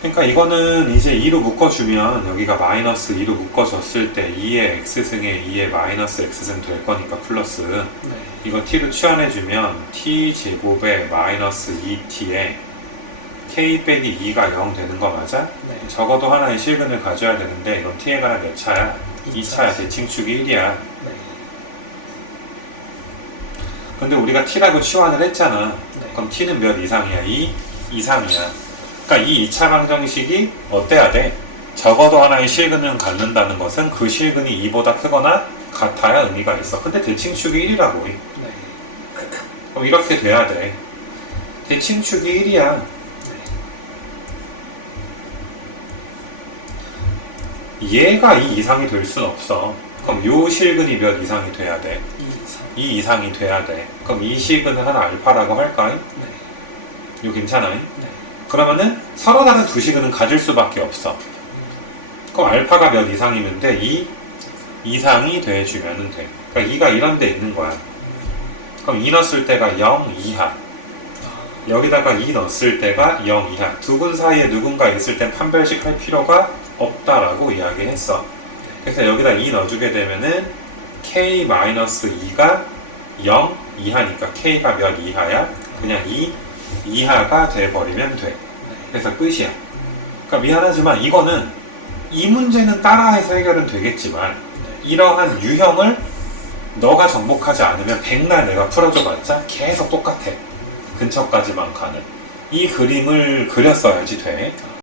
그러니까 이거는 이제 2로 묶어주면 여기가 마이너스 2로 묶어줬을 때 2의 x승에 2의 마이너스 x승 될 거니까 플러스 네. 이거 t로 치환해주면 t 제곱에 마이너스 2t에 k 빼기 2가 0 되는 거 맞아? 네. 적어도 하나의 실근을 가져야 되는데 이건 t에 관한 몇 차야? 이 2차야 대칭축이 1이야 네. 근데 우리가 t라고 치환을 했잖아 네. 그럼 t는 몇 이상이야? 2 이상이야 그러니까 이 2차 방정식이 어때야 돼? 적어도 하나의 실근을 갖는다는 것은 그 실근이 2보다 크거나 같아야 의미가 있어 근데 대칭축이 1이라고 네. 그럼 이렇게 돼야 돼 대칭축이 1이야 네. 얘가 2 이상이 될 순 없어 그럼 요 실근이 몇 이상이 돼야 돼? 2 이상. 2 이상이 돼야 돼 그럼 이 실근을 하나 알파라고 할까? 네. 이거 괜찮아요? 네. 그러면은 서로 다른 두 식은 가질 수밖에 없어. 그럼 알파가 몇 이상이면 돼? 2 이상이 돼주면 돼. 그러니까 2가 이런 데 있는 거야. 그럼 2 넣었을 때가 0 이하. 아, 여기다가 2 넣었을 때가 0 이하. 두 군 사이에 누군가 있을 땐 판별식 할 필요가 없다라고 이야기했어. 그래서 여기다 2 넣어주게 되면은 k-2가 0 이하니까 k가 몇 이하야? 그냥 2 이하가 돼버리면 돼. 네. 그래서 끝이야. 그러니까 미안하지만 이거는 이 문제는 따라해서 해결은 되겠지만 네. 이러한 유형을 너가 정복하지 않으면 백날 내가 풀어줘 봤자 계속 똑같아. 근처까지만 가는. 이 그림을 그렸어야지 돼.